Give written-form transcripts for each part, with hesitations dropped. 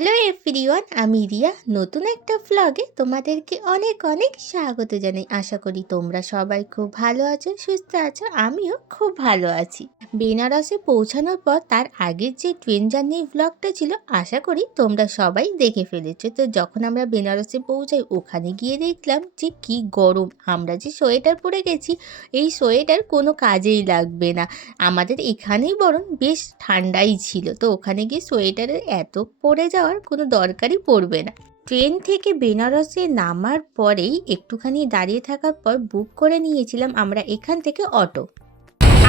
Hello everyone, আমি রিয়া। নতুন একটা ভ্লগে তোমাদেরকে অনেক অনেক স্বাগত জানাই। আশা করি তোমরা সবাই খুব ভালো আছো, সুস্থ আছো। আমিও খুব ভালো আছি। বেনারসে পৌঁছানোর পর তার আগের যে ট্রেন জার্নির ভ্লগটা ছিল, আশা করি তোমরা সবাই দেখে ফেলেছো। তো যখন আমরা বেনারসে পৌঁছাই, ওখানে গিয়ে দেখলাম যে কি গরম। আমরা যে সোয়েটার পরে গেছি, এই সোয়েটার কোনো কাজেই লাগবে না। আমাদের এখানেই বরং বেশ ঠান্ডাই ছিল। তো ওখানে গিয়ে সোয়েটারের এত পরে যাওয়ার কোনো দরকারই পড়বে না। ট্রেন থেকে বেনারসে নামার পরেই একটুখানি দাঁড়িয়ে থাকার পর বুক করে নিয়েছিলাম আমরা এখান থেকে অটো।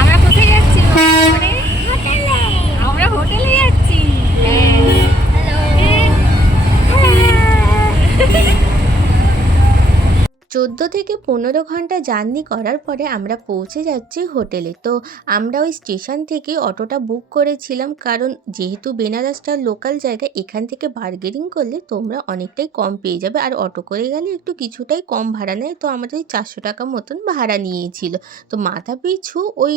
আমরা কোথায় যাচ্ছি? আমরা হোটেলে যাচ্ছি। হ্যালো। 14 থেকে 15 ঘন্টা জার্নি করার পরে আমরা পৌঁছে যাচ্ছি হোটেলে। তো আমরা ওই স্টেশন থেকে অটোটা বুক করেছিলাম, কারণ যেহেতু বেনারসটা লোকাল জায়গা, এখান থেকে বার্গেনিং করলে তোমরা অনেকটাই কম পেয়ে যাবে। আর অটো করে গেলে একটু কিছুটাই কম ভাড়া নেয়। তো আমাদের 400 টাকা মতন ভাড়া নিয়েছিল। তো মাথা পিছু ওই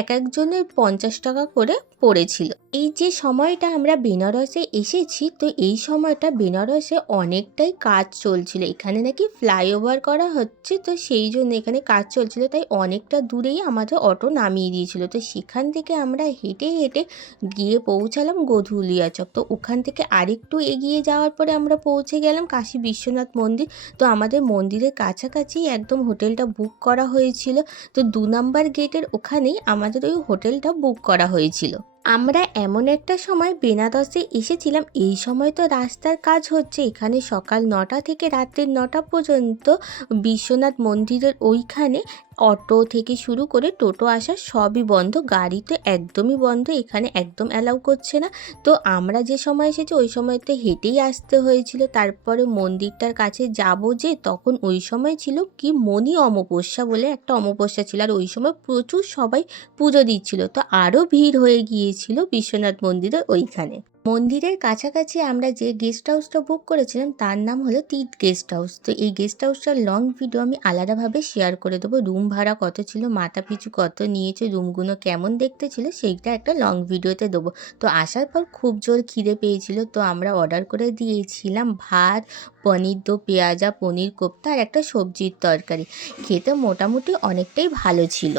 এক একজনের 50 টাকা করে পড়েছিল। এই যে সময়টা আমরা বেনারসে এসেছি, তো এই সময়টা বেনারসে অনেকটাই কাজ চলছিল। এখানে নাকি ফ্লাইওভার করা হচ্ছে, তো সেই জন্য এখানে কাজ চলছিল, তাই অনেকটা দূরেই আমাদের অটো নামিয়ে দিয়েছিল। তো সেখান থেকে আমরা হেঁটে হেঁটে গিয়ে পৌঁছালাম গোধুলিয়া চক। তো ওখান থেকে আরেকটু এগিয়ে যাওয়ার পরে আমরা পৌঁছে গেলাম কাশী বিশ্বনাথ মন্দির। তো আমাদের মন্দিরের কাছাকাছি একদম হোটেলটা বুক করা হয়েছিল। তো 2 নাম্বার গেটের ওখানেই আমাদের ওই হোটেলটা বুক করা হয়েছিল। আমরা এমন একটা সময় বেনারসে এসেছিলাম, এই সময় তো রাস্তার কাজ হচ্ছে। এখানে সকাল 9টা থেকে রাত্রের 9টা পর্যন্ত বিশ্বনাথ মন্দিরের ওইখানে অটো থেকে শুরু করে টোটো আসা সবই বন্ধ। গাড়ি তো একদমই বন্ধ, এখানে একদম অ্যালাউ করছে না। তো আমরা যে সময় এসেছি ওই সময়তে হেঁটেই আসতে হয়েছিল। তারপরে মন্দিরটার কাছে যাব যে, তখন ওই সময় ছিল কি মনি অমাবস্যা বলে একটা অমাবস্যা ছিল, আর ওই সময় প্রচুর সবাই পুজো দিচ্ছিল। তো আরও ভিড় হয়ে গিয়েছিল বিশ্বনাথ মন্দিরের ওইখানে। মন্দিরের কাছাকাছি আমরা যে গেস্ট হাউসটা বুক করেছিলাম তার নাম হলো তীর্থ গেস্ট হাউস। তো এই গেস্ট হাউসটার লং ভিডিও আমি আলাদাভাবে শেয়ার করে দেবো। রুম ভাড়া কত ছিল, মাথা পিছু কত নিয়েছে, রুমগুলো কেমন দেখতে ছিল, সেইটা একটা লং ভিডিওতে দেবো। তো আসার পর খুব জোর খিদে পেয়েছিল, তো আমরা অর্ডার করে দিয়েছিলাম ভাত, পনির দো পেঁয়াজা, পনির কোপ্তা আর একটা সবজির তরকারি। খেতে মোটামুটি অনেকটাই ভালো ছিল।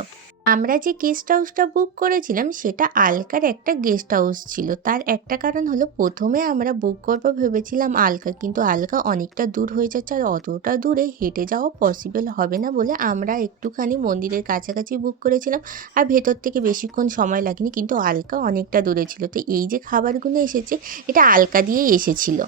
আমরা যে গেস্ট হাউসটা বুক করেছিলাম সেটা আলকার একটা গেস্ট হাউস ছিল। তার একটা কারণ হলো, প্রথমে আমরা বুক করবো ভেবেছিলাম আলকা, কিন্তু আলকা অনেকটা দূর হয়ে যাচ্ছে, আর অতটা দূরে হেঁটে যাওয়া পসিবল হবে না বলে আমরা একটুখানি মন্দিরের কাছাকাছি বুক করেছিলাম। আর ভেতর থেকে বেশিক্ষণ সময় লাগেনি, কিন্তু আলকা অনেকটা দূরে ছিল। তো এই যে খাবারগুলো এসেছে, এটা আলকা দিয়েই এসেছিল।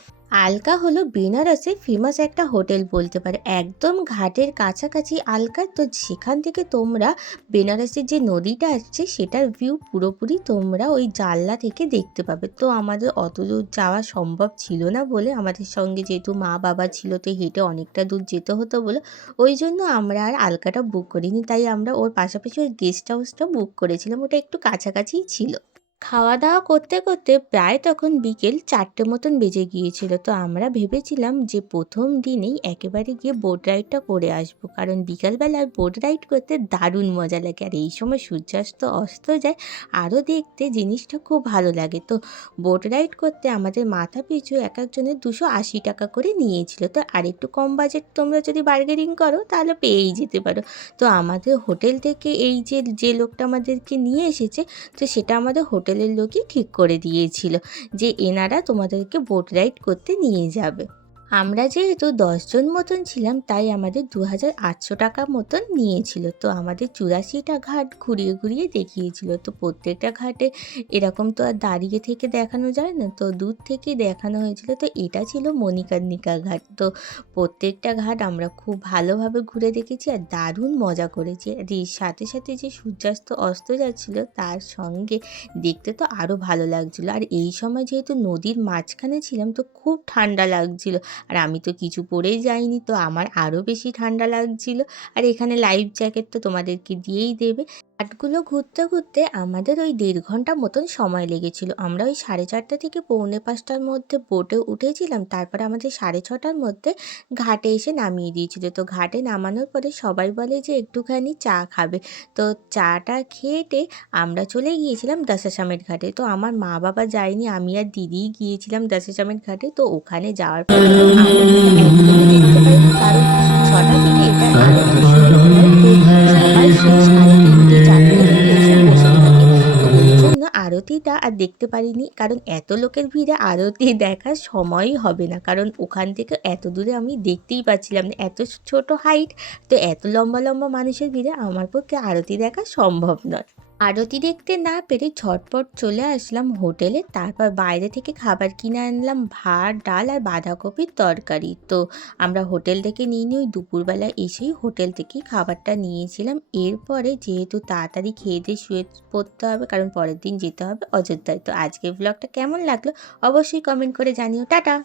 আলকা হলো বেনারসে ফেমাস একটা হোটেল বলতে পারে, একদম ঘাটের কাছাকাছি আলকা। তো সেখান থেকে তোমরা বেনারসের যে নদীটা আসছে সেটার ভিউ পুরোপুরি তোমরা ওই জানলা থেকে দেখতে পাবে। তো আমাদের অত দূর যাওয়া সম্ভব ছিল না বলে, আমাদের সঙ্গে যেহেতু মা বাবা ছিল, তো হেঁটে অনেকটা দূর যেতে হতো বলে ওই জন্য আমরা আর আলকাটা বুক করিনি। তাই আমরা ওর পাশাপাশি ওই গেস্ট হাউসটা বুক করেছিলাম, ওটা একটু কাছাকাছিই ছিল। খাওয়া দাওয়া করতে করতে প্রায় তখন বিকেল 4টে মতন বেজে গিয়েছিল। তো আমরা ভেবেছিলাম যে প্রথম দিনেই একেবারে গিয়ে বোট রাইডটা করে আসবো, কারণ বিকালবেলায় বোট রাইড করতে দারুণ মজা লাগে। আর এই সময় সূর্যাস্ত অস্ত যায়, আরও দেখতে জিনিসটা খুব ভালো লাগে। তো বোট রাইড করতে আমাদের মাথা পিছু এক একজনের 280 টাকা করে নিয়েছিল। তো আরেকটু কম বাজেট তোমরা যদি বার্গেনিং করো তাহলে পেয়েই যেতে পারো। তো আমাদের হোটেল থেকে এই যে লোকটা আমাদেরকে নিয়ে এসেছে, তো সেটা আমাদের হোটেলের লোকই ঠিক করে দিয়েছিল যে এনারা তোমাদেরকে বোট রাইড করতে নিয়ে যাবে। আমরা যেহেতু 10জন মতন ছিলাম, তাই আমাদের 2800 টাকা মতন নিয়েছিল। তো আমাদের 84টা ঘাট ঘুরিয়ে ঘুরিয়ে দেখিয়েছিল। তো প্রত্যেকটা ঘাটে এরকম তো আর দাঁড়িয়ে থেকে দেখানো যায় না, তো দূর থেকেই দেখানো হয়েছিল। তো এটা ছিল মণিকর্ণিকা ঘাট। তো প্রত্যেকটা ঘাট আমরা খুব ভালোভাবে ঘুরে দেখেছি আর দারুণ মজা করেছি। আর এর সাথে সাথে যে সূর্যাস্ত অস্ত যাচ্ছিল তার সঙ্গে দেখতে তো আরও ভালো লাগছিলো। আর এই সময় যেহেতু নদীর মাঝখানে ছিলাম, তো খুব ঠান্ডা লাগছিল। আর আমি তো কিছু পরেই যাইনি, তো আমার আরও বেশি ঠান্ডা লাগছিল। আর এখানে লাইফ জ্যাকেট তো তোমাদেরকে দিয়েই দেবে। ঘাটগুলো ঘুরতে ঘুরতে আমাদের ওই 1.5 ঘন্টা মতন সময় লেগেছিল। আমরা ওই 4:30 থেকে পৌনে 5টার মধ্যে বোটে উঠেছিলাম, তারপরে আমাদের 6:30টার মধ্যে ঘাটে এসে নামিয়ে দিয়েছিল। তো ঘাটে নামানোর পরে সবাই বলে যে একটুখানি চা খাবে, তো চাটা খেয়ে আমরা চলে গিয়েছিলাম দশাসমেত ঘাটে। তো আমার মা বাবা যায়নি, আমি আর দিদিই গিয়েছিলাম দশাসমেত ঘাটে। তো ওখানে যাওয়ার পরে তো আরতিটা একদমই দেখতে পাইনি, কারণ 6টা থেকে এটা আরতি শুরু হয়। তো সবাই সেই 3:30 4টে থেকে এসে বসে থাকে, তো ওই জন্য আরতিটা আর দেখতে পারিনি। কারণ এত লোকের ভিড়ে আরতি দেখার সময়ই হবে না, কারণ ওখান থেকে এত দূরে আমি দেখতেই পাচ্ছিলাম না, এত ছোট হাইট, তো এত লম্বা লম্বা মানুষের ভিড়ে আমার পক্ষে আরতি দেখা সম্ভব নয়। আরতি দেখতে না পেরে ঝটপট চলে আসলাম হোটেলে। তারপর বাইরে থেকে খাবার কিনে আনলাম, ভাত ডাল আর বাঁধাকপির তরকারি। তো আমরা হোটেল থেকে নিয়ে ওই দুপুরবেলা এসেই হোটেল থেকেই খাবারটা নিয়েছিলাম। এরপরে যেহেতু তাড়াতাড়ি খেয়ে দিয়ে শুয়ে পড়তে হবে, কারণ পরের দিন যেতে হবে অযোধ্যায়। তো আজকের ব্লগটা কেমন লাগলো অবশ্যই কমেন্ট করে জানিও। টাটা।